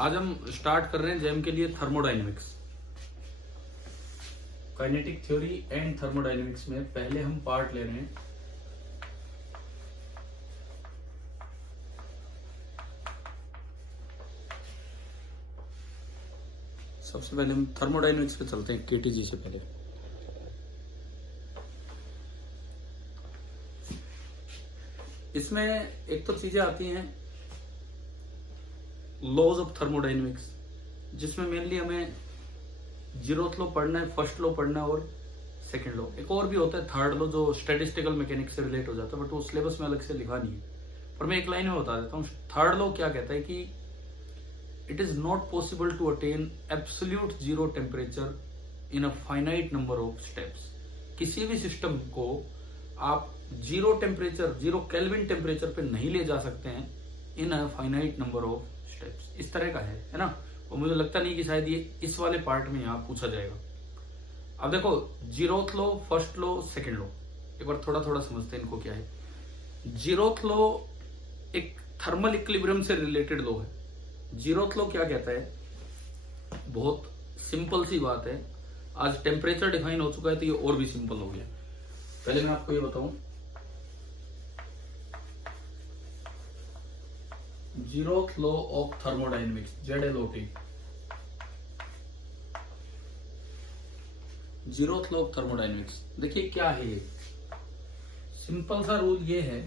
आज हम स्टार्ट कर रहे हैं जेम के लिए thermodynamics, kinetic theory and thermodynamics में पहले हम पार्ट ले रहे हैं। सबसे पहले हम थर्मोडायनेमिक्स पे चलते हैं केटीजी से पहले। इसमें एक तो चीजें आती हैं लॉज ऑफ थर्मोडायनेमिक्स, जिसमें मेनली हमें जीरोथ लॉ पढ़ना है, फर्स्ट लॉ पढ़ना है और सेकंड लॉ। एक और भी होता है थर्ड लॉ जो स्टैटिस्टिकल मैकेनिक्स से रिलेट हो जाता है, बट वो सिलेबस में अलग से लिखा नहीं है, पर मैं एक लाइन में बता देता हूँ। थर्ड लॉ क्या कहता है कि it is not possible to attain absolute zero temperature in a finite number of steps. किसी भी सिस्टम को आप zero temperature, zero kelvin temperature पे नहीं ले जा सकते हैं in a finite number of steps. इस तरह का है ना। और मुझे लगता नहीं कि शायद ये इस वाले पार्ट में यहाँ पूछा जाएगा। अब देखो, zeroth law, first law, second law, एक बार थोड़ा थोड़ा समझते हैं इनको क्या है। जीरोथ लॉ एक थर्मल इक्विलिब्रियम से रिलेटेड लॉ है। जीरोथ लॉ क्या कहता है, बहुत सिंपल सी बात है। आज टेम्परेचर डिफाइन हो चुका है तो ये और भी सिंपल हो गया। पहले मैं आपको ये बताऊं, zeroth law of thermodynamics, ZLOT, zeroth law of thermodynamics. देखिए क्या है ये, सिंपल सा रूल ये है,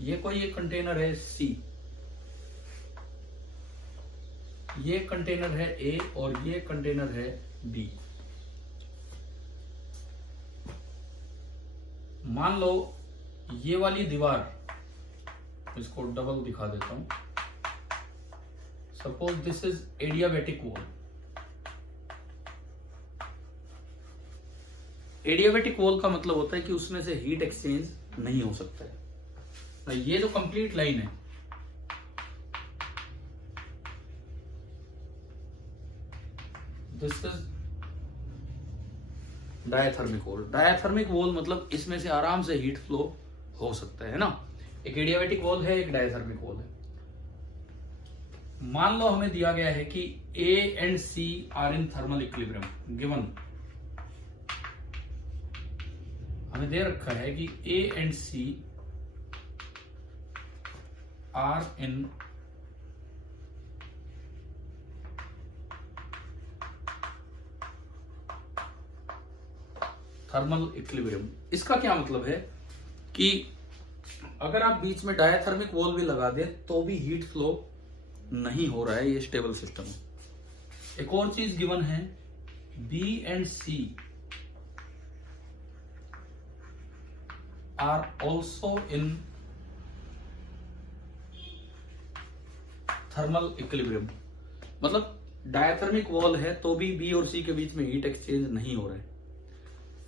ये कोई एक कंटेनर है C, ये कंटेनर है A और ये कंटेनर है B। मान लो ये वाली दीवार, इसको डबल दिखा देता हूं। Suppose this is adiabatic wall. Adiabatic wall का मतलब होता है कि उसमें से हीट एक्सचेंज नहीं हो सकता है। ये जो कंप्लीट लाइन है, this is diathermic wall. Diathermic wall मतलब इसमें से आराम से हीट फ्लो हो सकता है ना। एक एडियाबैटिक वॉल है, एक डायथर्मिक वॉल है। मान लो हमें दिया गया है कि A and C are in thermal equilibrium given. हमें दे रखा है कि A and C are in thermal equilibrium. इसका क्या मतलब है कि अगर आप बीच में डायथर्मिक वॉल भी लगा दें तो भी हीट फ्लो नहीं हो रहा है, ये स्टेबल सिस्टम है। एक और चीज गिवन है, B and C are also in thermal equilibrium. मतलब डायथर्मिक वॉल है तो भी B और C के बीच में हीट एक्सचेंज नहीं हो रहा है।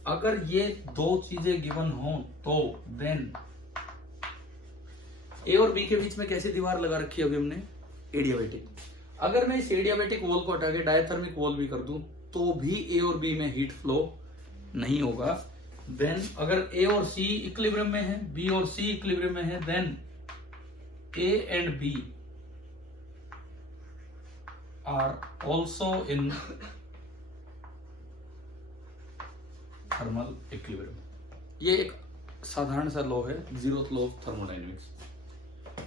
अगर ये दो चीजें गिवन हो तो देन A और B के बीच में कैसी दीवार लगा रखी है अभी हमने, एडियाबैटिक। अगर मैं इस एडियाबैटिक वॉल को हटा के डायथर्मिक वॉल भी कर दूं तो भी A और B में हीट फ्लो नहीं होगा। देन अगर A और C इक्विलिब्रियम में है, B और C इक्विलिब्रियम में है, then A and B are also in thermal equilibrium. ये एक साधारण सा लॉ है, जीरोथ लॉ ऑफ थर्मोडायनेमिक्स।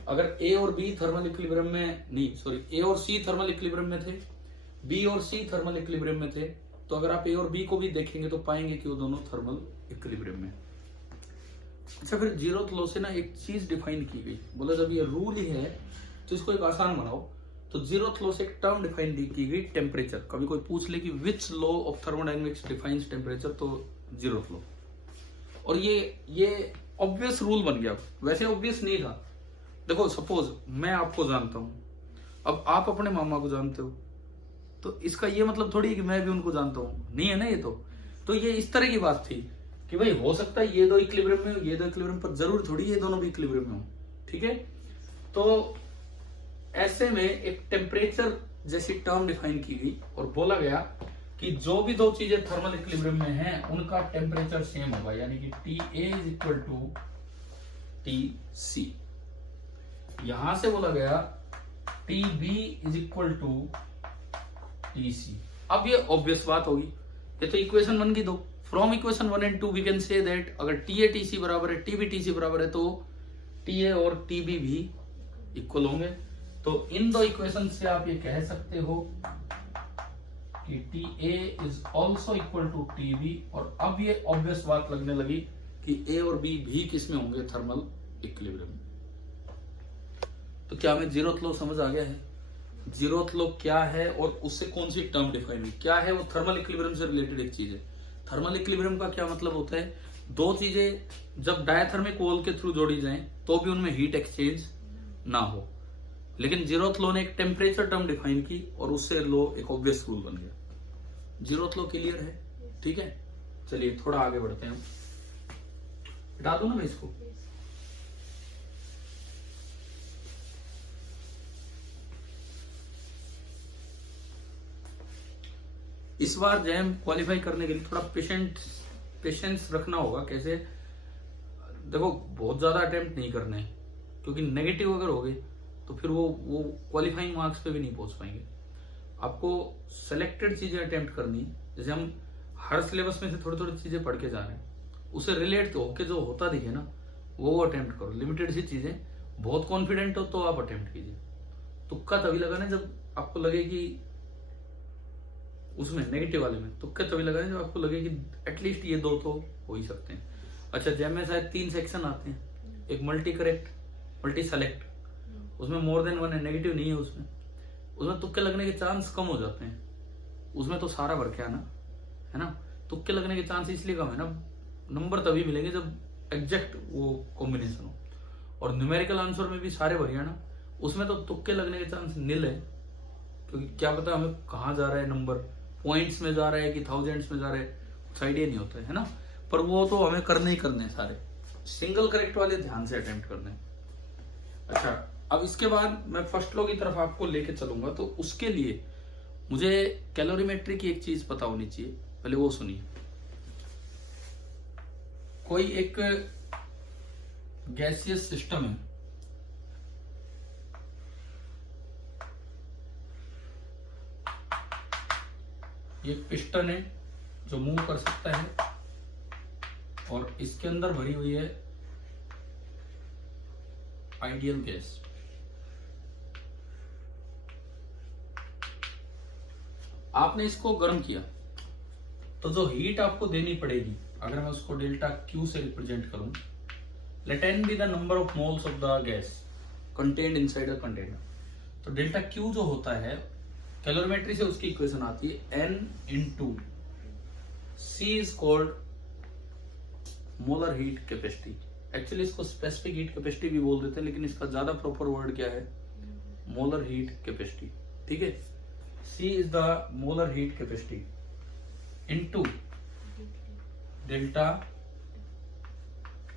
अगर A और B थर्मल इक्विलिब्रियम में नहीं, सॉरी, A और C थर्मल इक्विलिब्रियम में थे, B और C थर्मल इक्विलिब्रियम में थे, तो अगर आप A और B को भी देखेंगे तो पाएंगे कि वो दोनों थर्मल इक्विलिब्रियम में। अच्छा, फिर जीरोथ लॉ से ना एक चीज डिफाइन की गई, बोला जब ये रूल ही है तो इसको एक आसान बनाओ। तो जीरोथ लॉ से एक टर्म डिफाइन की गई, टेम्परेचर। कभी कोई पूछ ले कि which law of thermodynamics defines temperature, तो जीरोथ लॉ। और ये ऑब्वियस रूल बन गया। वैसे ऑब्वियस नहीं था। देखो, सपोज मैं आपको जानता हूं, अब आप अपने मामा को जानते हो, तो इसका ये मतलब थोड़ी कि मैं भी उनको जानता हूं, नहीं है ना ये। तो ये इस तरह की बात थी कि भाई हो सकता है ये दो इक्विलिब्रियम में हो, ये दो इक्विलिब्रियम, पर जरूर थोड़ी ये दोनों भी इक्विलिब्रियम में हो। ठीक है, तो ऐसे में एक टेम्परेचर जैसी टर्म डिफाइन की गई और बोला गया कि जो भी दो चीजें थर्मल इक्विलिब्रियम में हैं उनका टेम्परेचर सेम होगा, यानी कि TA is equal to TC। यहां से बोला गया TB is equal to TC। अब ये ऑब्वियस बात होगी, ये तो इक्वेशन 1 की दो। From equation 1 and 2 we can say that अगर TA TC बराबर है, TB TC बराबर है, तो TA और TB भी इक्वल होंगे। तो इन दो इक्वेशन से आप ये कह सकते हो कि TA is also equal to TB। और अब ये ऑब्वियस बात लगने लगी कि A और B भी किस में होंगे, थर्मल इक्विलिब्रियम। तो क्या हमें जीरोथ लॉ समझ आ गया है? जीरोथ लॉ क्या है और उससे कौन सी टर्म डिफाइन हुई, क्या है वो थर्मल इक्विलिब्रियम से रिलेटेड एक चीज है। थर्मल इक्विलिब्रियम का क्या मतलब होता है, दो चीजें जब डायथर्मिक वॉल के थ्रू जोड़ी जाएं तो भी उनमें हीट एक्सचेंज ना हो। लेकिन जीरोथ लॉ ने एक टेम्परेचर टर्म डिफाइन की और उससे लॉ एक ऑब्वियस रूल बन गया। जीरोथ लॉ क्लियर है? ठीक है, चलिए थोड़ा आगे बढ़ते हैं। हटा दो ना मैं इसको। इस बार जैम क्वालिफाई करने के लिए थोड़ा पेशेंस रखना होगा। कैसे? देखो बहुत ज्यादा अटेम्प्ट नहीं करने, क्योंकि नेगेटिव अगर हो गए तो फिर वो क्वालिफाइंग मार्क्स पे भी नहीं पहुंच पाएंगे। आपको सेलेक्टेड चीजें अटेम्प्ट करनी है। जैसे हम हर सिलेबस में से थोड़ी थोड़ी चीजें पढ़ के जा रहे हैं, उससे रिलेट तो होके जो होता दिखे ना वो अटेम्प्ट करो। लिमिटेड सी चीजें, बहुत कॉन्फिडेंट हो तो आप अटेम्प्ट कीजिए। तुक्का तभी लगाना जब आपको लगे कि उसमें नेगेटिव वाले में तुक्का तभी लगाना जब आपको लगे कि एटलीस्ट ये दो तो हो ही सकते हैं। अच्छा, जैम में शायद 3 सेक्शन आते हैं, एक मल्टी करेक्ट, मल्टी सेलेक्ट। उसमें मोर देन 1 है, नेगेटिव नहीं है उसमें तुक्के लगने के चांस कम हो जाते हैं। उसमें तो सारा भर के आना है ना, तुक्के लगने के चांस इसलिए कम है ना, नंबर तभी मिलेंगे जब एग्जैक्ट वो कॉम्बिनेशन हो। और न्यूमेरिकल आंसर में भी सारे भरिया ना, उसमें तो तुक्के लगने के चांस नील है, क्योंकि क्या पता हमें कहाँ जा रहा है नंबर, पॉइंट्स में जा रहा है कि थाउजेंड्स में जा रहा है, कुछ आइडिया नहीं होता है ना। पर वो तो हमें करने ही करने हैं सारे, सिंगल करेक्ट वाले ध्यान से अटेम्प्ट करने हैं। अच्छा, अब इसके बाद मैं फर्स्ट लॉ की तरफ आपको लेके चलूंगा, तो उसके लिए मुझे कैलोरीमेट्री की एक चीज पता होनी चाहिए, पहले वो सुनिए। कोई एक गैसियस सिस्टम है, ये पिस्टन है जो मूव कर सकता है और इसके अंदर भरी हुई है आइडियल गैस। आपने इसको गर्म किया तो जो हीट आपको देनी पड़ेगी, अगर मैं उसको डेल्टा क्यू से रिप्रेजेंट करूं, let n be the number of moles of the gas contained inside the container. तो डेल्टा क्यू जो होता है कैलोरीमेट्री से उसकी इक्वेशन आती है n into C is called molar heat capacity. Actually इसको स्पेसिफिक हीट कैपेसिटी भी बोल देते हैं, लेकिन इसका ज्यादा प्रॉपर वर्ड क्या है, मोलर हीट कैपेसिटी। ठीक है, C is the molar heat capacity into delta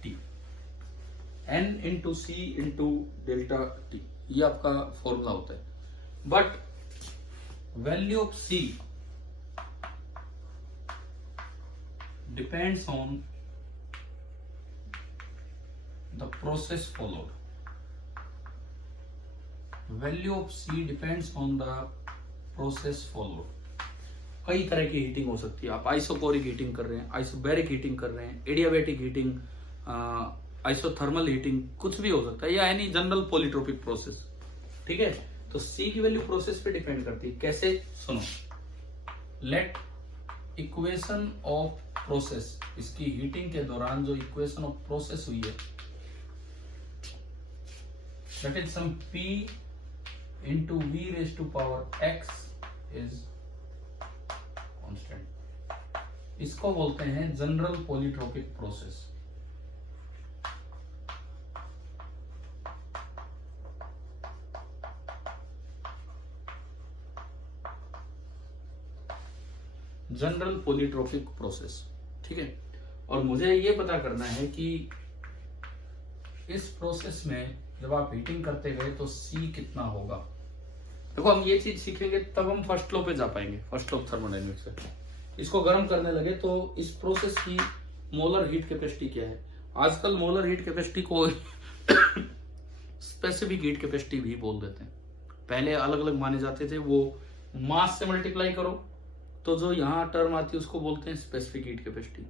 T, N into C into delta T, ये आपका फॉर्मूला होता है। But value of C depends on the process followed. Value of C depends on the process followed. कई तरह की heating हो सकती है। आप आइसोकोरिक हीटिंग कर रहे हैं, आइसोबैरिक हीटिंग कर रहे हैं, एडियाबैटिक हीटिंग, आइसोथर्मल हीटिंग, कुछ भी हो सकता है, या एनी जनरल पॉलीट्रोपिक प्रोसेस। ठीक है, तो C की वैल्यू प्रोसेस पे डिपेंड करती है। कैसे? सुनो, लेट इक्वेशन ऑफ प्रोसेस, इसकी हीटिंग के दौरान जो इक्वेशन ऑफ प्रोसेस हुई है, that is some P into V raise to power X is constant. इसको बोलते हैं general polytropic process. General polytropic process. ठीक है, और मुझे ये पता करना है कि इस प्रोसेस में जब आप हीटिंग करते गए तो C कितना होगा। देखो, हम ये चीज सीखेंगे तब हम फर्स्ट लॉ पे जा पाएंगे, फर्स्ट लॉ ऑफ थर्मोडायनेमिक्स पे। इसको गर्म करने लगे तो इस प्रोसेस की मोलर हीट कैपेसिटी क्या है। आजकल मोलर हीट कैपेसिटी को स्पेसिफिक हीट कैपेसिटी भी बोल देते हैं। पहले अलग अलग माने जाते थे, वो मास से मल्टीप्लाई करो तो जो यहाँ टर्म आती है उसको बोलते हैं स्पेसिफिक हीट कैपेसिटी।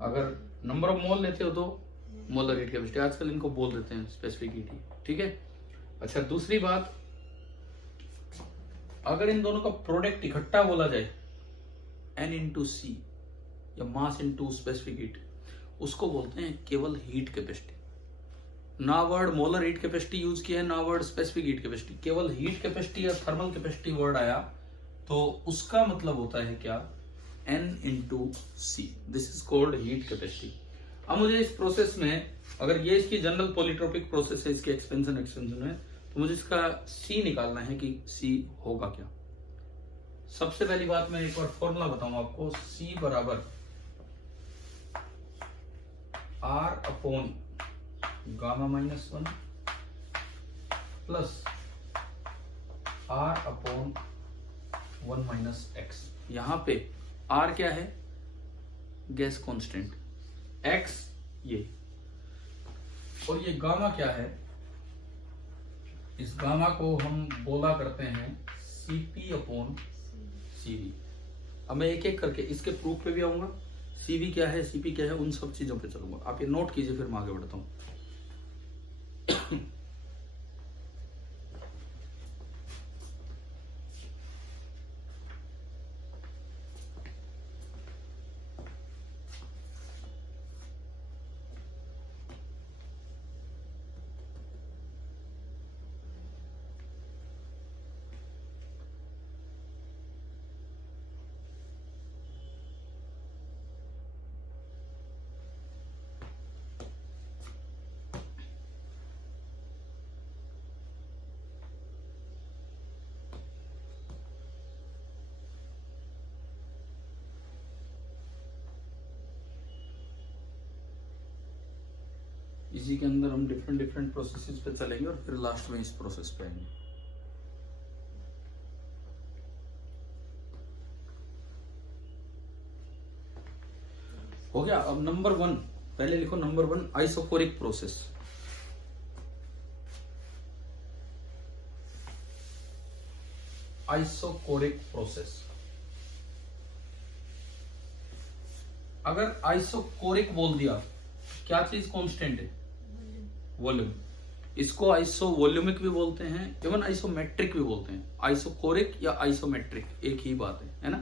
अगर नंबर ऑफ मोल लेते हो तो मोलर हीट कैपेसिटी, आजकल इनको बोल देते हैं स्पेसिफिक हीट। ठीक है। अच्छा, दूसरी बात, अगर इन दोनों का प्रोडक्ट इकट्ठा बोला जाए N इंटू सी या मास इंटू स्पेसिफिक हीट, उसको बोलते हैं केवल हीट कैपेसिटी। ना word molar heat capacity use किया है, ना वर्ड स्पेसिफिक हीट कैपेसिटी, केवल हीट कैपेसिटी या थर्मल कैपेसिटी वर्ड आया तो उसका मतलब होता है क्या, N into C. This is called heat capacity. अब मुझे इस प्रोसेस में, अगर ये इसकी जनरल पॉलीट्रोपिक प्रोसेस है, इसके एक्सपेंशन में, तो मुझे इसका C निकालना है कि C होगा क्या। सबसे पहली बात मैं एक बार फॉर्मूला बताऊं आपको। C बराबर R upon gamma minus 1 plus R upon 1 minus x. यहां पे R क्या है, गैस कांस्टेंट, X ये, और ये गामा क्या है, इस गामा को हम बोला करते हैं Cp अपॉन Cv। अब मैं एक एक करके इसके प्रूफ पे भी आऊंगा, Cv क्या है, Cp क्या है, उन सब चीजों पे चलूंगा। आप ये नोट कीजिए, फिर मैं आगे बढ़ता हूं। इसी के अंदर हम डिफरेंट प्रोसेसेस पे चलेंगे और फिर लास्ट में इस प्रोसेस पे आएंगे। हो गया। अब नंबर 1 पहले लिखो, number 1 isochoric process. Isochoric process, अगर आइसोकोरिक बोल दिया, क्या चीज कांस्टेंट है, वॉल्यूम। इसको आइसो वॉल्यूमिक भी बोलते हैं, इवन आइसोमेट्रिक भी बोलते हैं। आइसोकोरिक या आइसोमेट्रिक एक ही बात है ना।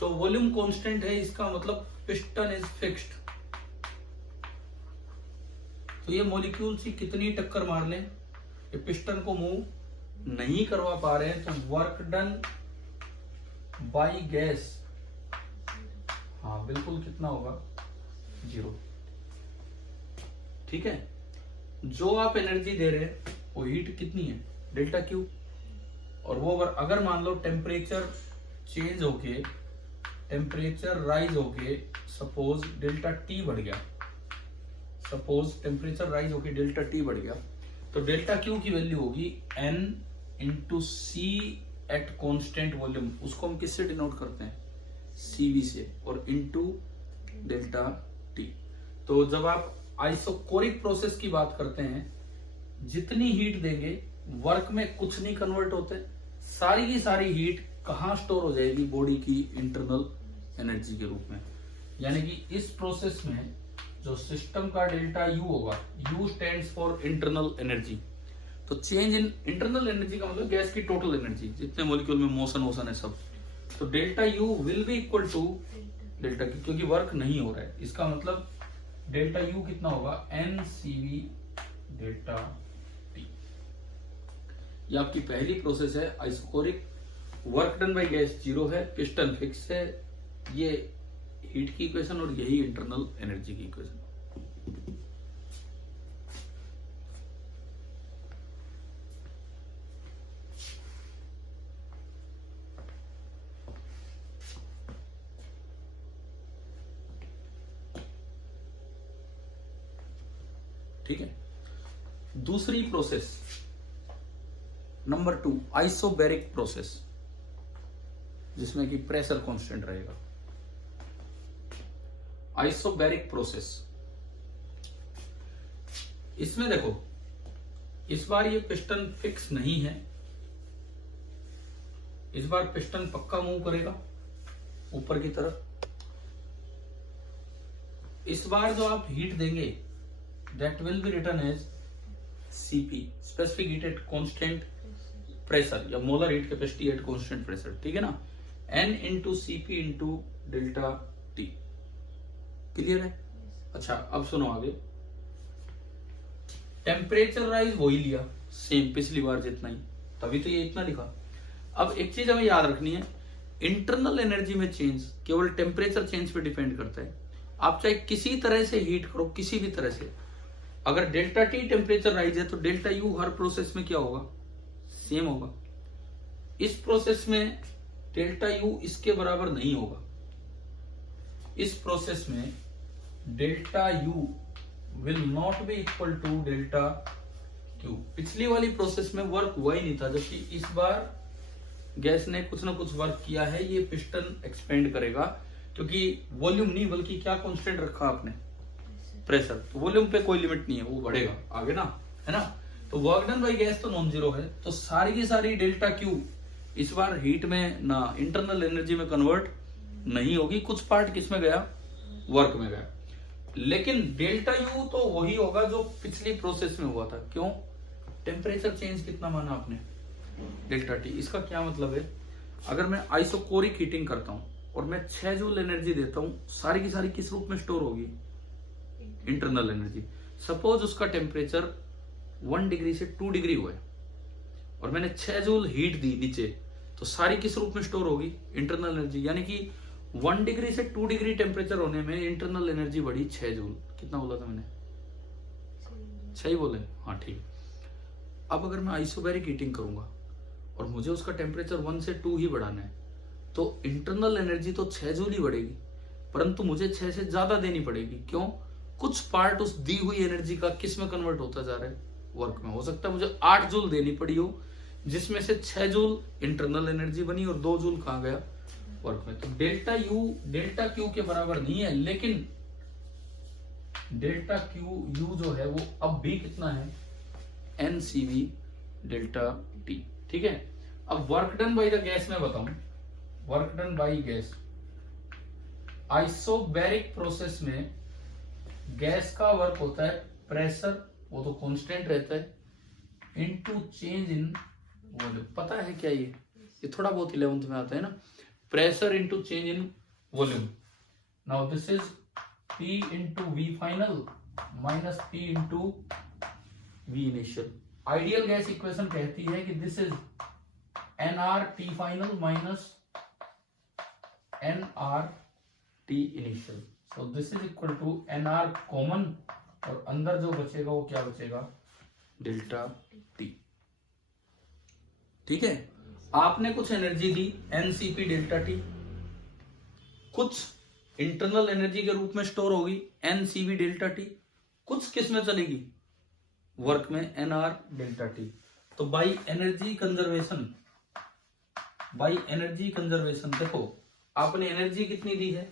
तो वॉल्यूम कांस्टेंट है, इसका मतलब पिस्टन इज फिक्स्ड। तो ये मॉलिक्यूल सी कितनी टक्कर मार लें, ये पिस्टन को मूव नहीं करवा पा रहे हैं, तो वर्क डन बाय गैस, हाँ बिल्कुल, कितना होगा, 0। ठीक है। जो आप एनर्जी दे रहे हैं वो हीट कितनी है, डेल्टा क्यू। और वो अगर मान लो टेम्परेचर चेंज होके, टेम्परेचर राइज होके सपोज डेल्टा टी बढ़ गया, सपोज टेम्परेचर राइज होके डेल्टा टी बढ़ गया, तो डेल्टा क्यू की वैल्यू होगी N into C at constant volume. उसको हम किससे डिनोट करते हैं, CV से, और इंटू डेल्टा टी। तो जब आप आइसोकोरिक प्रोसेस की बात करते हैं, जितनी हीट देंगे वर्क में कुछ नहीं कन्वर्ट होते, सारी की सारी हीट कहां स्टोर हो जाएगी, बॉडी की इंटरनल एनर्जी के रूप में। यानी कि इस प्रोसेस में जो सिस्टम का डेल्टा U होगा, U stands for internal energy. तो चेंज इन इंटरनल एनर्जी का मतलब गैस की टोटल एनर्जी, जितने मॉलिक्यूल में मोशन है सब। तो delta U will be equal to delta Q, क्योंकि वर्क नहीं हो रहा है। इसका मतलब डेल्टा U कितना होगा, NCV डेल्टा T। ये आपकी पहली प्रोसेस है isochoric. Work done by gas 0 है, पिस्टन फिक्स है, ये हीट की इक्वेशन और यही इंटरनल एनर्जी की इक्वेशन। ठीक है। दूसरी प्रोसेस नंबर 2 आइसोबैरिक प्रोसेस, जिसमें कि प्रेशर कांस्टेंट रहेगा। आइसोबैरिक प्रोसेस, इसमें देखो इस बार ये पिस्टन फिक्स नहीं है, इस बार पिस्टन पक्का मूव करेगा ऊपर की तरफ। इस बार जो आप हीट देंगे that will be written as CP, specific heat at constant pressure या molar heat capacity at constant pressure, ठीक है ना। N into CP into delta T, clear है। अच्छा अब सुनो आगे, टेम्परेचर राइज वही लिया सेम पिछली बार जितना ही, तभी तो ये इतना लिखा। अब एक चीज हमें याद रखनी है, इंटरनल एनर्जी में चेंज केवल टेम्परेचर चेंज पे डिपेंड करता है। आप चाहे किसी तरह से हीट करो, किसी भी तरह से, अगर डेल्टा टी टेम्परेचर राइज है तो डेल्टा यू हर प्रोसेस में क्या होगा, सेम होगा। इस प्रोसेस में डेल्टा यू इसके बराबर नहीं होगा, इस प्रोसेस में delta U will not be equal to delta Q. पिछली वाली प्रोसेस में वर्क हुआ ही नहीं था, जबकि इस बार गैस ने कुछ ना कुछ वर्क किया है। ये पिस्टन एक्सपेंड करेगा क्योंकि वॉल्यूम नहीं बल्कि क्या कांस्टेंट रखा आपने, प्रेशर। तो वॉल्यूम पे कोई लिमिट नहीं है, वो बढ़ेगा आगे ना, है ना। तो वर्क डन बाय गैस तो नॉन जीरो है, तो सारी की सारी डेल्टा क्यू इस बार हीट में ना इंटरनल एनर्जी में कन्वर्ट नहीं होगी, कुछ पार्ट किस में गया, वर्क में गया। लेकिन डेल्टा यू तो वही होगा जो पिछली प्रोसेस में हुआ था। क्यों, टेम्परेचर चेंज कितना माना आपने, डेल्टा टी। इसका क्या मतलब है, अगर मैं आइसोकोरिक हीटिंग करता हूं और मैं 6 जूल एनर्जी देता हूं, सारी की सारी किस रूप में स्टोर होगी, इंटरनल एनर्जी। सपोज उसका टेम्परेचर 1 डिग्री से 2 डिग्री हुआ है और मैंने 6 जूल हीट दी नीचे, तो सारी किस रूप में स्टोर होगी, इंटरनल एनर्जी। यानी कि 1 डिग्री से 2 डिग्री टेम्परेचर होने में इंटरनल एनर्जी बढ़ी 6 जूल। कितना बोला था मैंने, 6 ही बोले, हाँ ठीक। अब अगर मैं आइसोबैरिक हीटिंग करूंगा और मुझे उसका टेम्परेचर 1 से 2 ही बढ़ाना है, तो इंटरनल एनर्जी तो 6 जूल ही बढ़ेगी, परंतु मुझे 6 से ज्यादा देनी पड़ेगी। क्यों, कुछ पार्ट उस दी हुई एनर्जी का किस में कन्वर्ट होता जा रहा है, वर्क में। हो सकता है मुझे 8 जूल देनी पड़ी हो, जिसमें से 6 जूल इंटरनल एनर्जी बनी और 2 जूल कहां गया, वर्क में। तो डेल्टा यू डेल्टा क्यू के बराबर नहीं है, लेकिन डेल्टा क्यू यू जो है वो अब भी कितना है, N C V delta T, ठीक है। अब work done by the gas में बताऊं, work done by gas, isobaric process में गैस का वर्क होता है प्रेशर, वो तो कांस्टेंट रहता है, इनटू चेंज इन वॉल्यूम। पता है क्या ये थोड़ा बहुत 11th में आता है ना, pressure into change in volume. Now this is P into V final minus P into V initial. Ideal gas equation कहती है कि this is NR T final minus NR T initial. So this is equal to NR common और अंदर जो बचेगा वो क्या बचेगा, डेल्टा T, ठीक है। आपने कुछ एनर्जी दी NCP डेल्टा T, कुछ इंटरनल एनर्जी के रूप में स्टोर होगी NCV डेल्टा T, कुछ किस में चलेगी, वर्क में, NR डेल्टा T। तो बाई एनर्जी कंजर्वेशन देखो आपने एनर्जी कितनी दी है,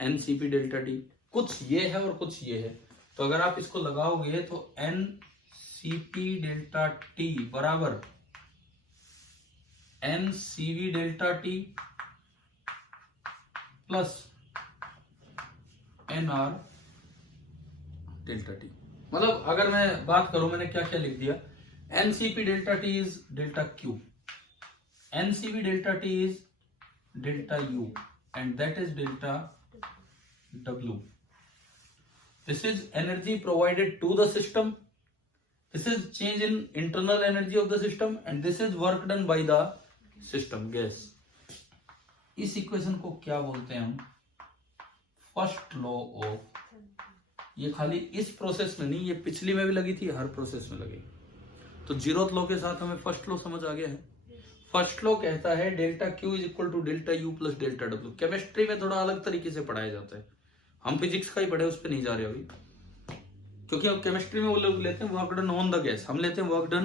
NCP डेल्टा T, कुछ ये है और कुछ ये है। तो अगर आप इसको लगाओगे तो NCP डेल्टा T बराबर NCV delta T plus NR delta T। मतलब अगर मैं बात करूं, मैंने क्या क्या लिख दिया, NCP delta T is delta Q, NCV delta T is delta U and that is delta W. This is energy provided to the system, this is change in internal energy of the system and this is work done by the system gas. इस equation को क्या बोलते हैं हम, first law of. ये खाली इस process में नहीं, ये पिछली में भी लगी थी, हर प्रोसेस में लगेगी। तो जीरोथ लॉ के साथ हमें फर्स्ट लॉ समझ आ गया है। फर्स्ट लॉ कहता है delta Q is equal to delta U plus delta W. Chemistry में थोड़ा अलग तरीके से पढ़ाया जाता है, हम फिजिक्स का ही पढ़े, उस पर नहीं जा रहे अभी, क्योंकि अब केमिस्ट्री में वो लोग लेते हैं work done on the gas, हम लेते हैं वर्क डन।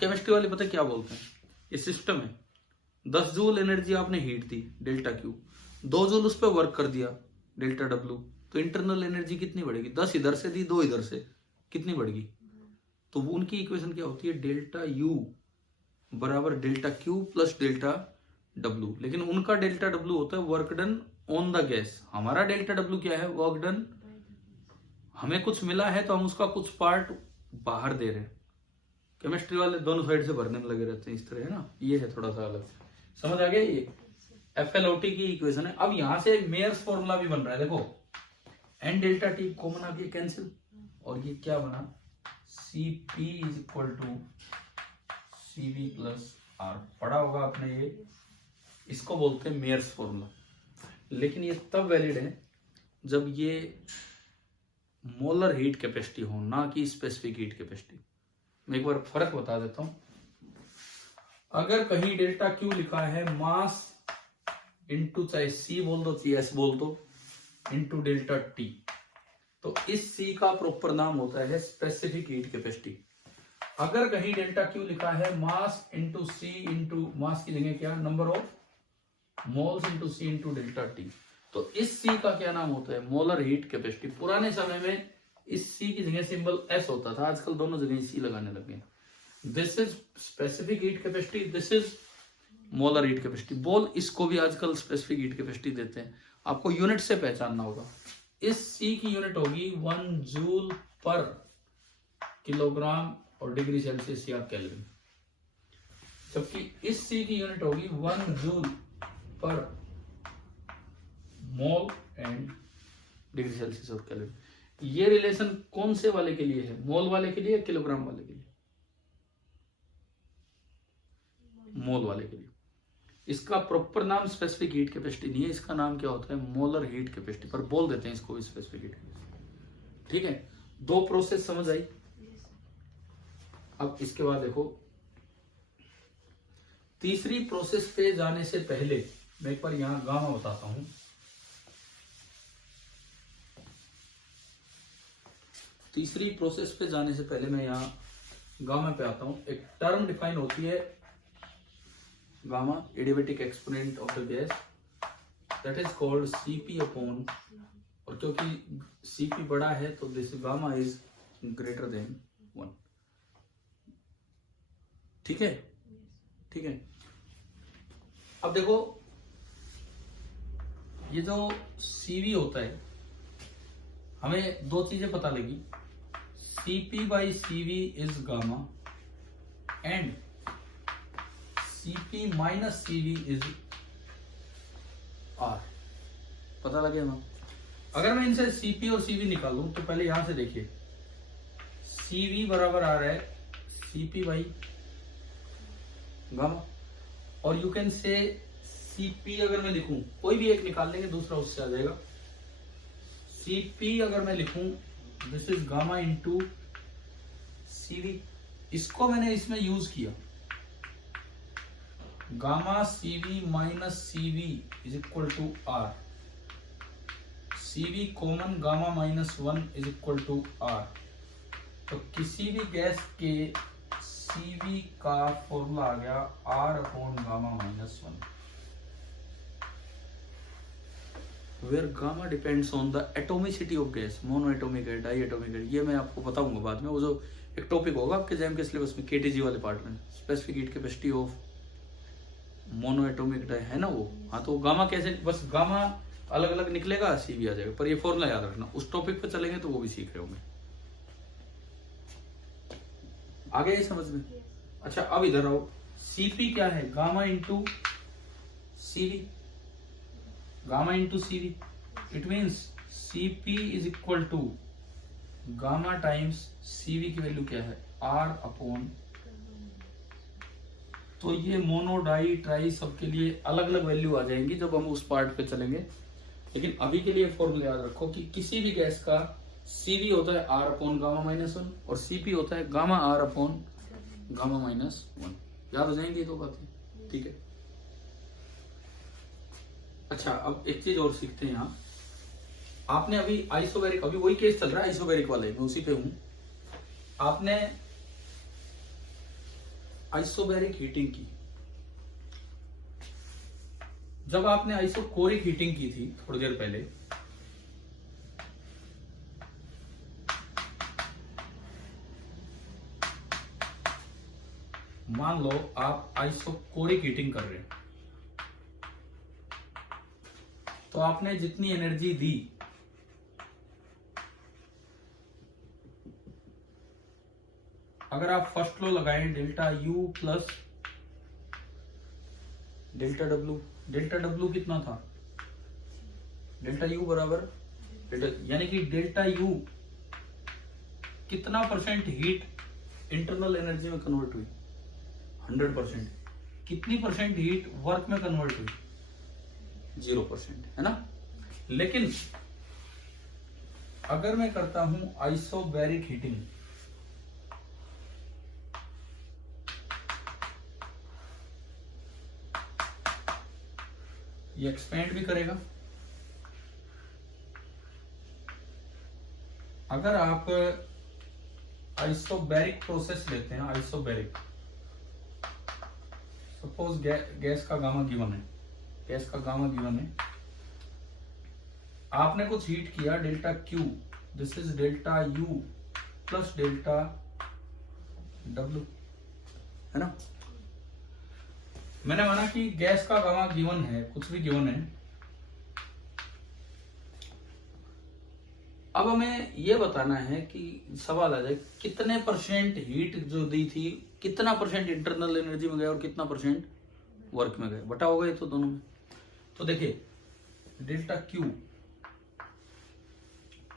केमिस्ट्री वाले पता क्या बोलते हैं, ये सिस्टम है, 10 जूल एनर्जी आपने हीट दी डेल्टा क्यू, 2 जूल उस पर वर्क कर दिया डेल्टा डब्ल्यू, तो इंटरनल एनर्जी कितनी बढ़ेगी, 10 इधर से दी, 2 इधर से, कितनी बढ़ गई? तो वो उनकी इक्वेशन क्या होती है? डेल्टा यू बराबर delta Q plus delta W. लेकिन उनका डेल्टा डब्ल्यू होता है work done on the gas, हमारा डेल्टा डब्ल्यू क्या है? वर्क डन, हमें कुछ मिला है तो हम उसका कुछ पार्ट बाहर दे रहे हैं। केमिस्ट्री वाले दोनों साइड से भरने में लगे रहते हैं, इस तरह है ना, ये है थोड़ा सा अलग। समझ आ गया? ये FLOT की इक्वेशन है। अब यहां से मेयर्स फॉर्मूला भी बन रहा है, देखो एन डेल्टा टी कॉमन आ गया, कैंसिल, और ये क्या बना? CP is equal to CV plus R। पढ़ा होगा आपने ये, इसको बोलते हैं मेयर्स फॉर्मूला। लेकिन ये तब वैलिड है जब ये मोलर हीट कैपेसिटी हो, ना कि स्पेसिफिक हीट कैपेसिटी। मैं एक बार फर्क बता देता हूं। अगर कहीं डेल्टा क्यू लिखा है मास इंटू, चाहे C बोल दो चाहे S बोल दो, इंटू डेल्टा T, तो इस C का प्रॉपर नाम होता है स्पेसिफिक हीट कैपेसिटी। अगर कहीं डेल्टा क्यू लिखा है मास इंटू C इंटू, मास की जगह क्या? Number of moles into C into delta T, तो इस C का क्या नाम होता है? Molar heat capacity. पुराने समय में इस C की जगह सिंबल S होता था, आजकल दोनों जगह C लगाने लगे। This is specific heat capacity, this is molar heat capacity. बोल इसको भी आजकल स्पेसिफिक हीट कैपेसिटी देते हैं। आपको यूनिट से पहचानना होगा। इस C की यूनिट होगी 1 जूल पर किलोग्राम और डिग्री सेल्सियस या केल्विन, जबकि इस C की यूनिट होगी 1 जूल पर मोल एंड डिग्री सेल्सियस और केल्विन। ये रिलेशन कौन से वाले के लिए है? मोल वाले के लिए या किलोग्राम वाले के लिए? मोल वाले के लिए। इसका प्रॉपर नाम स्पेसिफिक हीट कैपेसिटी नहीं है, इसका नाम क्या होता है? मोलर हीट कैपेसिटी, पर बोल देते हैं इसको स्पेसिफिक हीट कैपेसिटी। ठीक है, दो प्रोसेस समझ आई। अब इसके बाद देखो, तीसरी प्रोसेस पे जाने से पहले मैं एक बार यहां गामा बताता हूं। तीसरी प्रोसेस पे जाने से पहले मैं यहां गामा पे आता हूं। एक टर्म डिफाइन होती है gamma, adiabatic exponent of the gas, that is called CP upon, और क्योंकि CP बड़ा है तो this gamma is greater than 1। ठीक है, ठीक है। अब देखो, ये जो CV होता है, हमें दो चीजें पता लगी। CP by CV is gamma and CP minus CV is R। पता लगे ना? अगर मैं इनसे CP और CV निकालूं तो पहले यहां से देखिए, CV बराबर आ रहा है CP बाई गामा, और यू कैन से CP अगर मैं लिखूं, कोई भी एक निकाल लेंगे दूसरा उससे आ जाएगा। CP अगर मैं लिखूं, this is gamma into CV, इसको मैंने इसमें यूज किया, gamma CV minus CV is equal to R, CV common gamma minus 1 is equal to R। तो किसी भी गैस के CV का फॉर्मूला आ गया R upon gamma minus 1, where gamma depends on the atomicity of gas, monoatomic है, diatomic है, ये मैं आपको बताऊंगा बाद में। वो जो एक टॉपिक होगा आपके JEM के सिलेबस में, KTG वाले पार्ट में, specific heat capacity of monoatomic di है ना वो। हाँ, तो गामा कैसे, बस गामा अलग अलग निकलेगा, CV आ जाएगा, पर ये फॉर्मूला याद रखना। उस टॉपिक पे चलेंगे तो वो भी सीख रहे होंगे। आ गया ये समझ में? अच्छा, अब इधर आओ, CP क्या है? Gamma into CV, gamma into CV, it means CP is equal to gamma times CV की वैल्यू क्या है? R upon. तो ये मोनो डाई ट्राई सबके लिए अलग अलग वैल्यू आ जाएंगी जब हम उस पार्ट पे चलेंगे, लेकिन अभी के लिए फॉर्मूला याद रखो कि किसी भी गैस का CV होता है R अपॉन गामा माइनस 1 और CP होता है gamma R upon gamma minus 1। याद हो जाएंगी दो बातें, ठीक है। अच्छा, अब एक चीज और सीखते हैं यहाँ। आपने अभी आइसोबैरिक, अभी वही केस चल रहा है आइसोबैरिक वाले, मैं उसी पे हूं। आपने आइसोबैरिक हीटिंग की, जब आपने आइसोकोरिक हीटिंग की थी थोड़ी देर पहले, मान लो आप आइसोकोरिक हीटिंग कर रहे हैं, तो आपने जितनी एनर्जी दी अगर आप फर्स्ट लॉ लगाएं delta U plus delta W कितना था, डेल्टा यू बराबर डेल्टा, यानी कि डेल्टा यू कितना परसेंट हीट इंटरनल एनर्जी में कन्वर्ट हुई, 100%। कितनी परसेंट हीट वर्क में कन्वर्ट हुई, 0%, है ना। लेकिन अगर मैं करता हूं आइसोबैरिक हीटिंग, ये एक्सपेंड भी करेगा। अगर आप आइसोबैरिक प्रोसेस लेते हैं, आइसोबैरिक, सपोज गैस का गामा गिवन है, गैस का गामा गिवन है, आपने कुछ हीट किया delta Q, this is delta U plus delta W, है ना। मैंने माना कि गैस का गामा गिवन है, कुछ भी गिवन है। अब हमें यह बताना है कि सवाल आ जाए कितने परसेंट हीट जो दी थी, कितना परसेंट इंटरनल एनर्जी में गया और कितना परसेंट वर्क में गया, बटा होगा ये तो दोनों में। तो देखिए डेल्टा क्यू,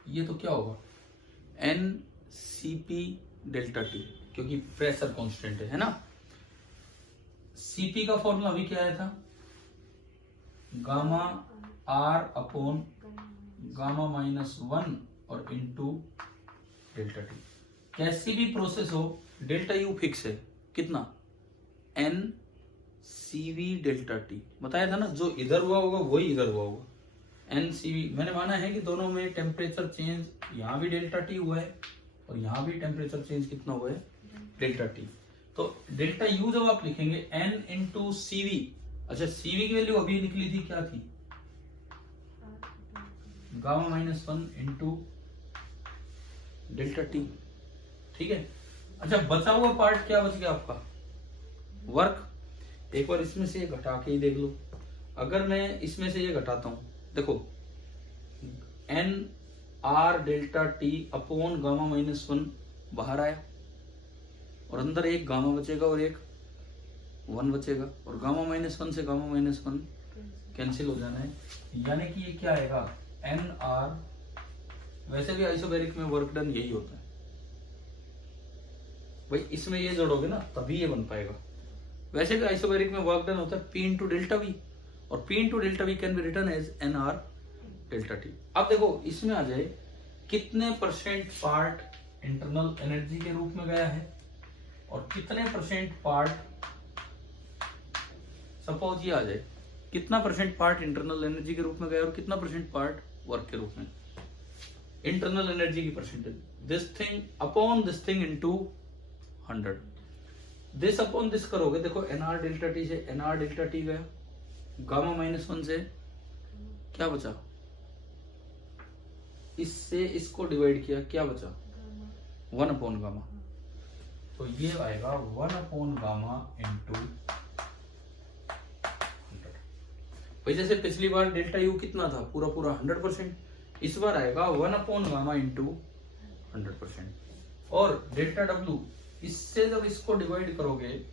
ये तो क्या होगा N C P delta T, क्योंकि प्रेशर कांस्टेंट है ना। सीपी का फॉर्मूला अभी क्या आया था, गामा आर अपॉन गामा -1 और इंटू डेल्टा टी। कैसी भी प्रोसेस हो डेल्टा यू फिक्स है, कितना एन सीवी डेल्टा टी, बताया था ना, जो इधर हुआ होगा वही इधर हुआ होगा, एन सीवी। मैंने माना है कि दोनों में टेम्परेचर चेंज, यहां भी डेल्टा टी हुआ है और यहां भी टेम्परेचर चेंज कितना हुआ है, डेल्टा टी। तो डेल्टा यू जब आप लिखेंगे एन इंटू सीवी, अच्छा सीवी की वैल्यू अभी निकली थी, क्या थी, गामा -1 इंटू डेल्टा टी, ठीक है। अच्छा बचा हुआ पार्ट क्या बच गया आपका, वर्क। एक बार इसमें से ये घटा के ही देख लो, अगर मैं इसमें से ये घटाता हूं, देखो N R delta T upon gamma -1 बाहर आया और अंदर एक गामा बचेगा और एक 1 बचेगा, और गामा -1 से गामा -1 कैंसिल हो जाना है, यानी कि ये क्या आएगा एन आर। वैसे भी आइसोबैरिक में वर्क डन यही होता है भाई, इसमें ये जोड़ोगे ना तभी ये बन पाएगा। वैसे भी आइसोबैरिक में वर्क डन होता है पी इंटू डेल्टा वी, और P into delta V can be written as N R delta T. अब देखो इसमें आ जाए कितने परसेंट पार्ट इंटरनल एनर्जी के रूप में गया है और कितने परसेंट पार्ट, सपोज ये आ जाए कितना परसेंट पार्ट इंटरनल एनर्जी के रूप में गया और कितना परसेंट पार्ट वर्क के रूप में, इंटरनल एनर्जी की percentage, this thing upon this thing into 100, this upon this करोगे, देखो एनआर डेल्टा टी से एनआर डेल्टा टी गया, गामा -1 से क्या बचा, इससे इसको डिवाइड किया, क्या बचा 1 अपॉन गामा, तो ये आएगा 1 अपॉन गामा इंटू 100। भाई जैसे पिछली बार डेल्टा यू कितना था, पूरा 100%, इस बार आएगा 1 अपॉन गामा इंटू 100%। और डेल्टा डब्ल्यू, इससे जब इसको डिवाइड करोगे,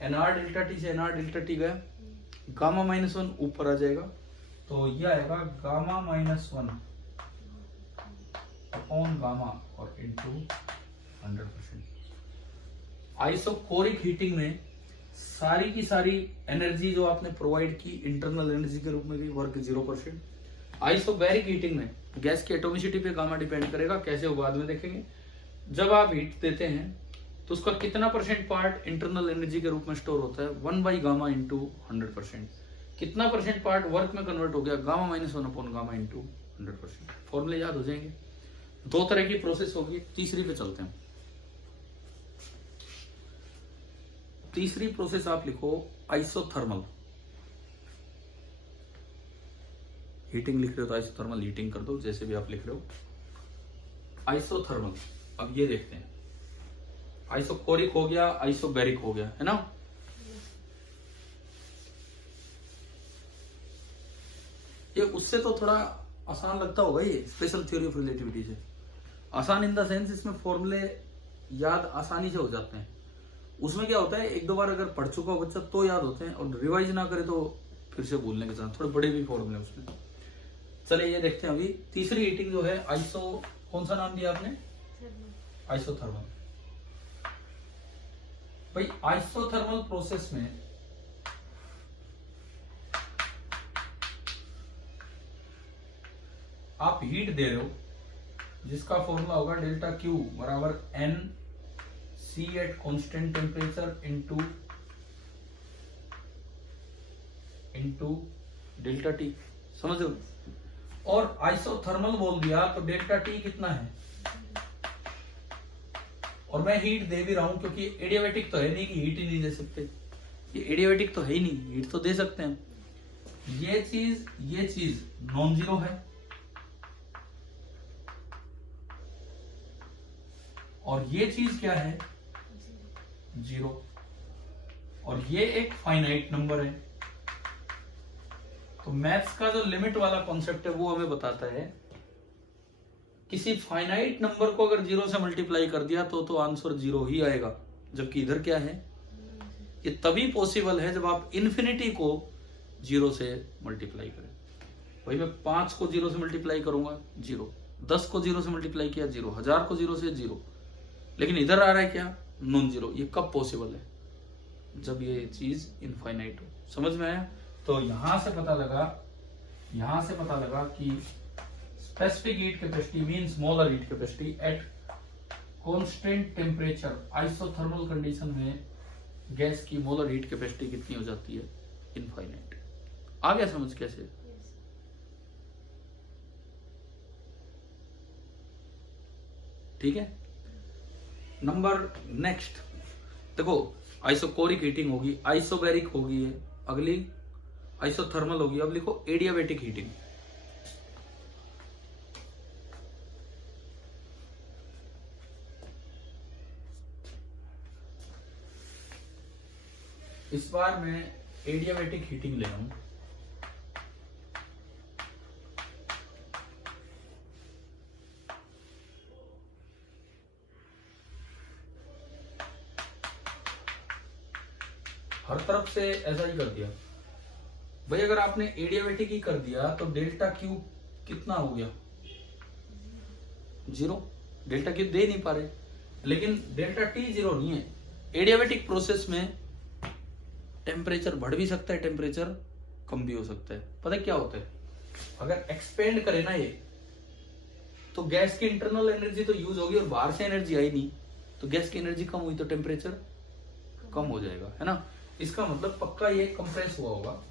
एनआर डेल्टा टी से एनआर डेल्टा टी गया, गामा -1 ऊपर आ जाएगा, तो ये आएगा गामा -1 अपॉन गामा और इंटू 100%। आइसोकोरिक हीटिंग में सारी की सारी एनर्जी जो आपने प्रोवाइड की इंटरनल एनर्जी के रूप में गई, वर्क 0%। आइसोबैरिक हीटिंग में गैस की एटोमिसिटी पे गामा डिपेंड करेगा, कैसे वो बाद में देखेंगे। जब आप हीट देते हैं तो उसका कितना परसेंट पार्ट इंटरनल एनर्जी के रूप में स्टोर होता है, 1 बाई गामा इंटू 100%। कितना परसेंट पार्ट वर्क में कन्वर्ट हो गया, गामा -1 अपॉन गामा इंटू 100%। फॉर्मूले याद हो जाएंगे। दो तरह की प्रोसेस होगी, तीसरी पे चलते हैं। तीसरी प्रोसेस आप लिखो आइसोथर्मल हीटिंग, लिख रहे हो तो आइसोथर्मल हीटिंग कर दो, जैसे भी आप लिख रहे हो आइसोथर्मल। अब ये देखते हैं आइसोकोरिक हो गया, आइसोबैरिक हो गया, है ना। ये उससे तो थोड़ा आसान लगता होगा, ये स्पेशल थ्योरी ऑफ रिलेटिविटी से आसान इन द सेंस इसमें फॉर्मूले याद आसानी से हो जाते हैं। उसमें क्या होता है, एक दो बार अगर पढ़ चुका हो बच्चा तो याद होते हैं, और रिवाइज ना करे तो फिर से भूलने के साथ, थोड़े बड़े भी फॉर्मूले उसमें। चलिए ये देखते हैं अभी तीसरी हीटिंग जो है आइसो, कौन सा नाम दिया आपने, आइसोथर्मल। भाई आइसोथर्मल प्रोसेस में आप हीट दे रहे हो जिसका फॉर्मूला होगा डेल्टा क्यू बराबर N C at constant temperature into delta T, समझ लो। और आइसोथर्मल बोल दिया तो डेल्टा टी कितना है, और मैं हीट दे भी रहा हूं क्योंकि एडियाबेटिक तो है नहीं कि हीट ही नहीं दे सकते, ये एडियाबेटिक तो है ही नहीं, हीट तो दे सकते हैं। ये चीज नॉन जीरो है, और ये चीज क्या है, जीरो, और ये एक फाइनाइट नंबर है। तो मैथ्स का जो लिमिट वाला कॉन्सेप्ट है वो हमें बताता है किसी फाइनाइट नंबर को अगर जीरो से मल्टीप्लाई कर दिया तो आंसर जीरो ही आएगा, जबकि इधर क्या है, ये तभी पॉसिबल है जब आप इन्फिनिटी को जीरो से मल्टीप्लाई करें। भाई मैं 5 को जीरो से मल्टीप्लाई करूंगा जीरो, 10 को जीरो से मल्टीप्लाई किया जीरो, 1000 को जीरो से जीरो, लेकिन इधर आ रहा है क्या, नॉन जीरो। ये कब पॉसिबल है, जब ये चीज इनफाइनाइट हो। समझ में आया। तो यहां से पता लगा कि specific heat capacity means molar heat capacity at constant temperature, isothermal condition में गैस की मोलर हीट कैपेसिटी कितनी हो जाती है, इनफाइनाइट। आ गया समझ कैसे। ठीक है। नंबर नेक्स्ट देखो, आइसोकोरिक हीटिंग होगी, आइसोबैरिक होगी, अगली आइसोथर्मल होगी। अब लिखो एडियाबेटिक हीटिंग। इस बार मैं एडियाबेटिक हीटिंग ले रहा हूं। हर तरफ से ऐसा ही कर दिया भाई। अगर आपने एडियाबेटिक ही कर दिया तो डेल्टा क्यू कितना हो गया, जीरो। डेल्टा क्यू दे नहीं पा रहे, लेकिन डेल्टा टी जीरो नहीं है। एडियाबेटिक प्रोसेस में टेम्परेचर बढ़ भी सकता है, टेम्परेचर कम भी हो सकता है। पता है क्या होता है, अगर एक्सपेंड करे ना ये, तो गैस की इंटरनल एनर्जी तो यूज होगी और बाहर से एनर्जी आई नहीं, तो गैस की एनर्जी कम हुई तो टेम्परेचर कम हो जाएगा, है ना। इसका मतलब पक्का ये कंप्रेस हुआ होगा,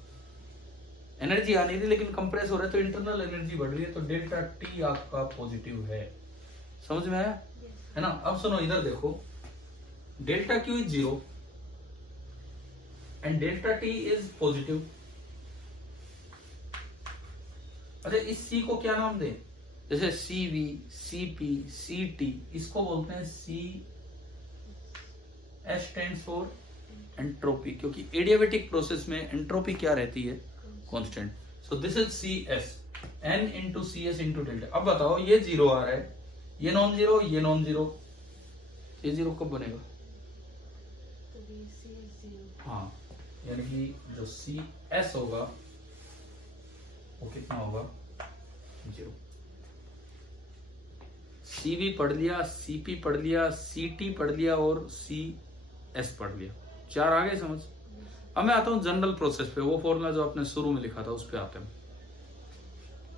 एनर्जी आ नहीं रही लेकिन कंप्रेस हो रहा है, तो इंटरनल एनर्जी बढ़ रही है, तो डेल्टा टी आपका पॉजिटिव है। समझ में आया, है ना। अब सुनो इधर देखो, delta Q is zero and delta T is positive. अच्छा, इस सी को क्या नाम दे, जैसे C V, C P, C T, इसको बोलते हैं C S stands for entropy, क्योंकि एडियाबेटिक प्रोसेस में एंट्रोपी क्या रहती है, constant. So this is C S, N into C S into delta. अब बताओ, ये जीरो आ रहा है, ये नॉन जीरो, ये नॉन जीरो, ये जीरो कब बनेगा, हाँ, यानी कि जो सी एस होगा वो कितना होगा, जीरो। सी बी पढ़ लिया, सी पी पढ़ लिया, सी टी पढ़ लिया और सी एस पढ़ लिया, चार आ गए समझ। अब मैं आता हूं जनरल प्रोसेस पे, वो फॉर्मूला जो आपने शुरू में लिखा था उस पे आते हैं।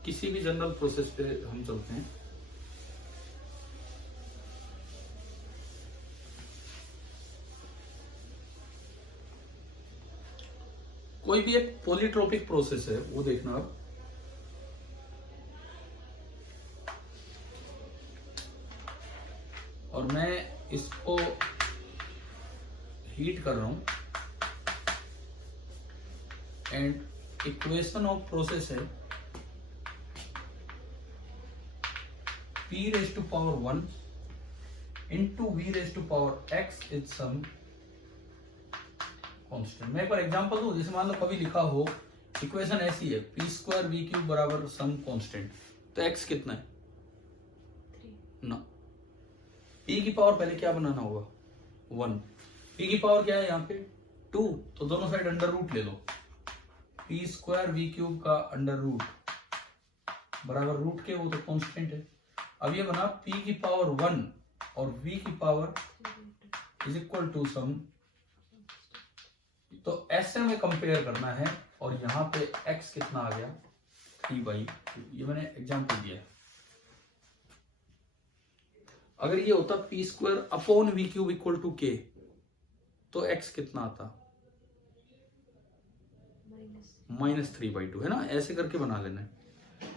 किसी भी जनरल प्रोसेस पे हम चलते हैं। कोई भी एक पॉलीट्रोपिक प्रोसेस है, वो देखना आप। और मैं इसको हीट कर रहा हूं, एंड इक्वेशन ऑफ प्रोसेस है P raised to power 1 into v raised to power x is some constant। मैं एक बार एग्जांपल दूं, जैसे मान लो कभी लिखा हो इक्वेशन ऐसी है पी स्क्वायर वी क्यूब बराबर सम कांस्टेंट, तो x कितना है 3 ना, p की पावर पहले क्या बनाना होगा 1, p की पावर क्या है यहाँ पे 2, तो दोनों साइड अंडर रूट ले लो, पी स्क्वायर वी क्यूब का अंडर रूट बराबर रूट के, वो तो कांस्टेंट है। अब ये बना p की पावर 1 और v की power is equal to some, तो ऐसे में कंपेयर करना है, और यहाँ पे x कितना आ गया 3/2, ये मैंने एग्जांपल दिया है। अगर ये होता P square upon V cube equal to K, तो x कितना आता -3/2, है ना, ऐसे करके बना लेना है।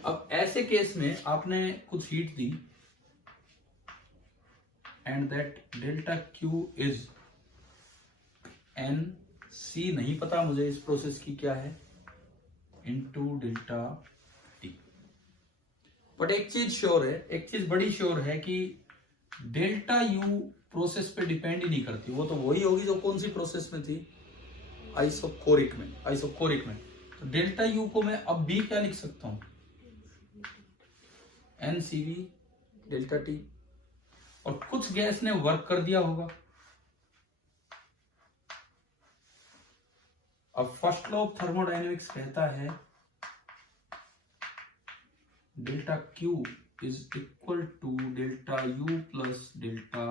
अब ऐसे केस में आपने कुछ हीट दी and that delta Q is N C, नहीं पता मुझे इस प्रोसेस की क्या है, इनटू डेल्टा टी। बट एक चीज श्योर है, एक चीज बड़ी श्योर है कि डेल्टा यू प्रोसेस पे डिपेंड ही नहीं करती, वो तो वही होगी जो कौन सी प्रोसेस में थी, आइसोकोरिक में। तो डेल्टा यू को मैं अब भी क्या लिख सकता हूं, N C V delta T, और कुछ गैस ने वर्क कर दिया होगा। अब फर्स्ट लॉ ऑफ थर्मोडायनेमिक्स कहता है delta Q is equal to delta U plus delta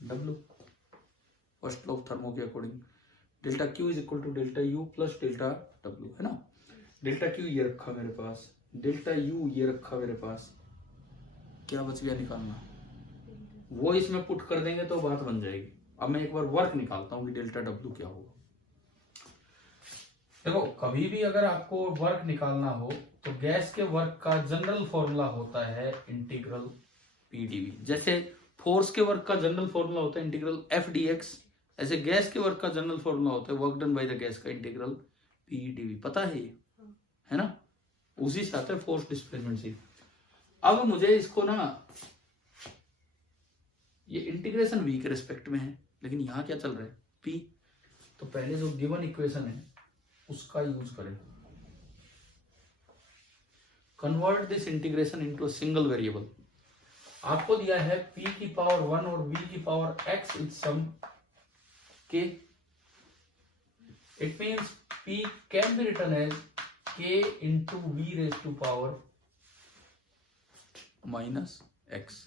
W. First law of thermo के according delta Q is equal to delta U plus delta W, है ना। डेल्टा क्यू ये रखा मेरे पास, delta U ये रखा मेरे पास, क्या बच गया निकालना, वो इसमें पुट कर देंगे तो बात बन जाएगी। अब मैं एक बार वर्क निकालता हूं कि डेल्टा डब्ल्यू क्या होगा। देखो कभी भी अगर आपको वर्क निकालना हो तो गैस के वर्क का जनरल फॉर्मूला होता है इंटीग्रल पी डीवी। जैसे फोर्स के वर्क का जनरल फॉर्मूला होता है इंटीग्रल एफ डी एक्स, ऐसे गैस के वर्क का जनरल फॉर्मूला होता है work done by the gas का इंटीग्रल पी डीवी। पता है ये, है ना, उसी से आता है फोर्स डिस्प्लेसमेंट से। अब मुझे इसको ना, ये इंटीग्रेशन वी के रिस्पेक्ट में है, लेकिन यहाँ क्या चल रहा है पी, तो पहले जो गिवन इक्वेशन है उसका यूज करें। Convert this integration into a single variable. आपको दिया है p की पावर 1 और v की power x is some k। It means p can be written as k into v raise to power minus x।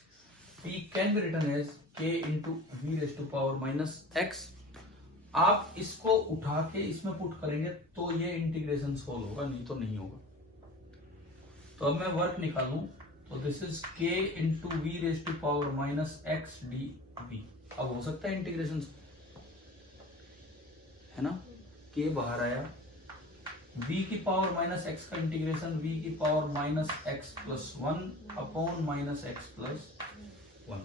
p can be written as k into v raise to power minus x। आप इसको उठा के इसमें put करेंगे तो ये integration solve होगा, नहीं तो नहीं होगा। तो अब मैं वर्क निकालूं तो this is k into V raise to power minus X D V. अब हो सकता है इंटीग्रेशन, है ना, k बाहर आया, v की पावर माइनस एक्स का इंटीग्रेशन v की power minus x plus 1 upon minus x plus 1।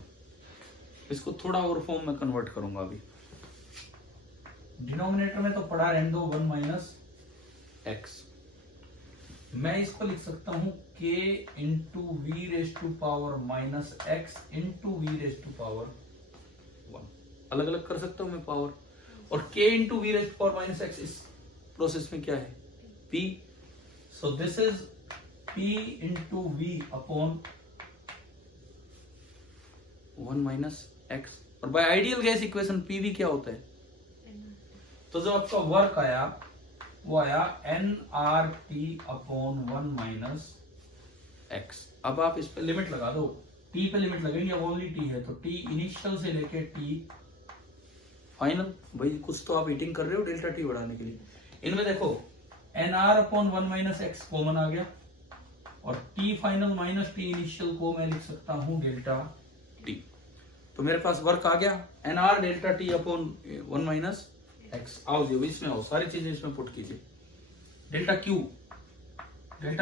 इसको थोड़ा और फॉर्म में कन्वर्ट करूंगा। अभी डिनोमिनेटर में तो पढ़ा रहने दो 1 माइनस एक्स, मैं इसको लिख सकता हूं k into V raise to power minus X into V raise to power 1। अलग अलग कर सकता हूं मैं पावर, और k into V raise to power minus X इस प्रोसेस में क्या है p, so this is p into V upon 1 minus X. और by ideal gas equation P V क्या होता है, तो जो आपका वर्क आया वो आया N R T upon 1 minus X. अब आप इस पे लिमिट लगा दो, टी पे लिमिट लगेंगे, ओनली टी है तो टी इनिशियल से लेके टी फाइनल। भाई कुछ तो आप हीटिंग कर रहे हो डेल्टा टी बढ़ाने के लिए। इनमें देखो N R upon 1 minus X common आ गया, और T final minus T initial को मैं लिख सकता हूं डेल्टा टी। तो मेरे पास वर्क आ गया N R delta T upon 1 minus X. आओ जी इसमें आओ, सारी चीजें इसमें पुट कीजिए। Delta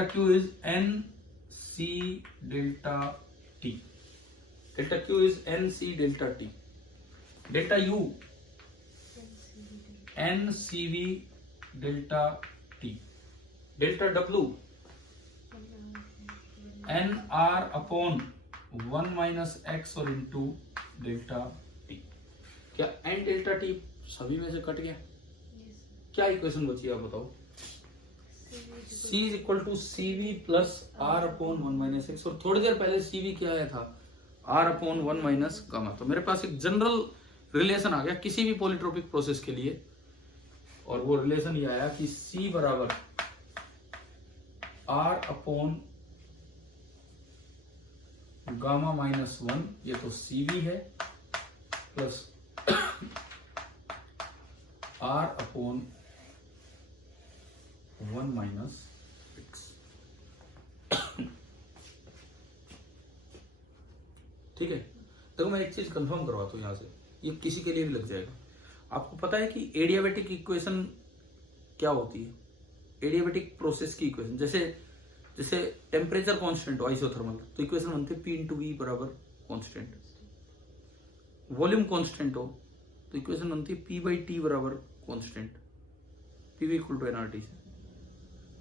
Q is N C delta T, delta Q is N C delta T. Delta U N C V delta T. Delta W N R upon 1 minus X और into delta T. क्या N delta T सभी में से cut गया? क्या equation बची आप बताओ? C is equal to C V plus R upon 1 minus X, और थोड़ी देर पहले सी वी क्या आया था? R upon 1 minus gamma. तो मेरे पास एक जनरल रिलेशन आ गया किसी भी पॉलीट्रोपिक प्रोसेस के लिए, और वो रिलेशन ये आया कि C बराबर आर अपॉन गामा माइनस 1, ये तो सी वी है, plus R upon 1 minus X. ठीक है, देखो मैं एक चीज कंफर्म करवाता हूं यहां से, ये किसी के लिए भी लग जाएगा। आपको पता है कि एडियाबेटिक इक्वेशन क्या होती है? एडियाबेटिक प्रोसेस की इक्वेशन, जैसे टेम्परेचर कांस्टेंट हो आइसोथर्मल, तो इक्वेशन बनती है P इंटू वी बराबर कांस्टेंट। वॉल्यूम कांस्टेंट हो तो इक्वेशन बनती है P बाई टी बराबर constant, PV equal to NRT से।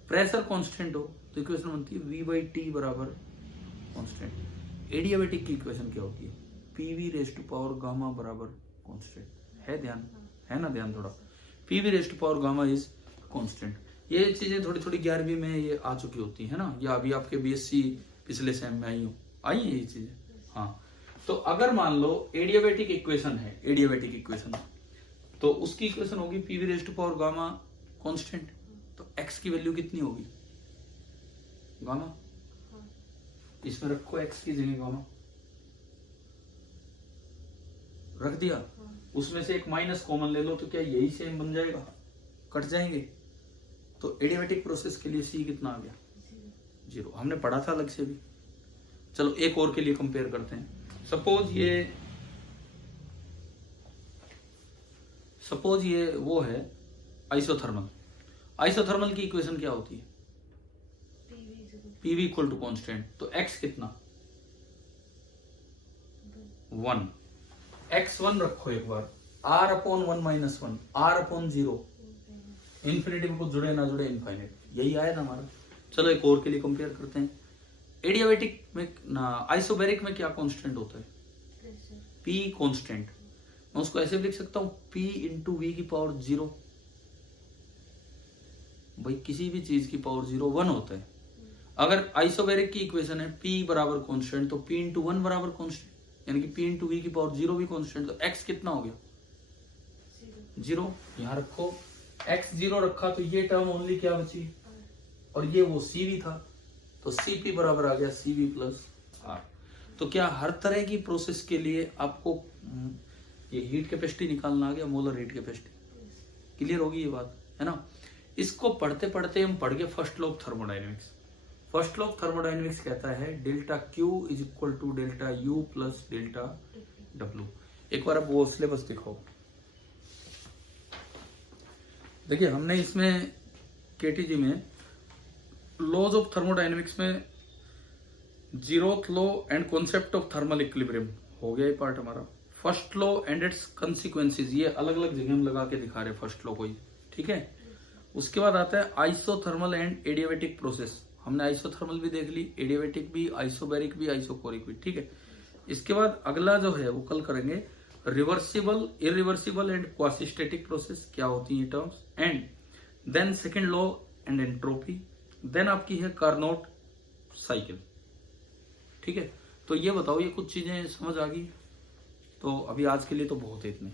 प्रेशर कांस्टेंट हो तो इक्वेशन बनती है V बाई टी बराबर कांस्टेंट। एडियाबेटिक की इक्वेशन क्या होती है? PV raise to power gamma बराबर कांस्टेंट। है ध्यान, है ना ध्यान थोड़ा? PV raise to power gamma is constant. ये चीजें थोड़ी थोड़ी 11वीं में ये आ चुकी होती है ना, या अभी आपके BSc पिछले सेम में आई है ये चीजें। हाँ, तो अगर मान लो एडियाबेटिक इक्वेशन है, एडियाबेटिक इक्वेशन, तो उसकी इक्वेशन होगी PV raise to power gamma constant. तो x की वैल्यू कितनी होगी? गामा। इसमें रखो x की जगह गामा, रख दिया। उसमें से एक माइनस कॉमन ले लो, तो क्या यही सेम बन जाएगा? कट जाएंगे। तो एडियाबेटिक प्रोसेस के लिए C कितना आ गया? 0। हमने पढ़ा था अलग से भी। चलो एक और के लिए कंपेयर करते हैं। सपोज ये वो है आइसोथर्मल। आइसोथर्मल की इक्वेशन क्या होती है? PV equal to constant. तो x कितना? 1। x1 रखो एक बार, r upon 1 minus 1, r upon 0, infinity में कुछ जुड़े ना जुड़े इनफाइनाइट, यही आया था हमारा। चलो एक और के लिए कंपेयर करते हैं। एडियाबेटिक में ना, आइसोबैरिक में क्या कांस्टेंट होता है? P constant. मैं उसको ऐसे भी लिख सकता हूं P इंटू वी की पावर 0। भाई किसी भी चीज की पावर 0 1 होता है। अगर आइसोबैरिक की इक्वेशन है P बराबर कांस्टेंट, तो P इंटू 1 बराबर कांस्टेंट, यानी कि P इंटू वी की पावर 0 भी कांस्टेंट। तो x कितना हो गया? 0। यहां रखो, x 0 रखा तो ये टर्म ओनली क्या बची? और ये वो CV था, तो CP बराबर आ गया CV प्लस R। तो क्या हर तरह की प्रोसेस के लिए आपको ये हीट कैपेसिटी निकालना आ गया, मोलर हीट कैपेसिटी? क्लियर होगी ये बात, है ना? इसको पढ़ते पढ़ते हम पढ़ गए first law of thermodynamics. First law of thermodynamics कहता है डेल्टा Q इज इक्वल टू डेल्टा U प्लस डेल्टा W। एक बार आप वो सिलेबस दिखाओ। देखिए हमने इसमें KTG में लॉज ऑफ थर्मोडायनेमिक्स में zeroth law and concept of thermal equilibrium हो गया ये पार्ट हमारा। First law and it's consequences, ये अलग अलग जगह हम लगा के दिखा रहे हैं फर्स्ट लॉ को ही, ठीक है। उसके बाद आता है आइसोथर्मल एंड एडियाबेटिक प्रोसेस। हमने आइसोथर्मल भी देख ली, एडियाबेटिक भी, आइसोबैरिक भी, आइसोकोरिक भी, ठीक है। इसके बाद अगला जो है वो कल करेंगे reversible, irreversible and quasistatic process, क्या होती है terms, and then second law and entropy, then आपकी है कार्नोट साइकिल, ठीक है। तो ये बताओ, ये कुछ चीजें समझ आ गई? तो अभी आज के लिए तो बहुत है इतने।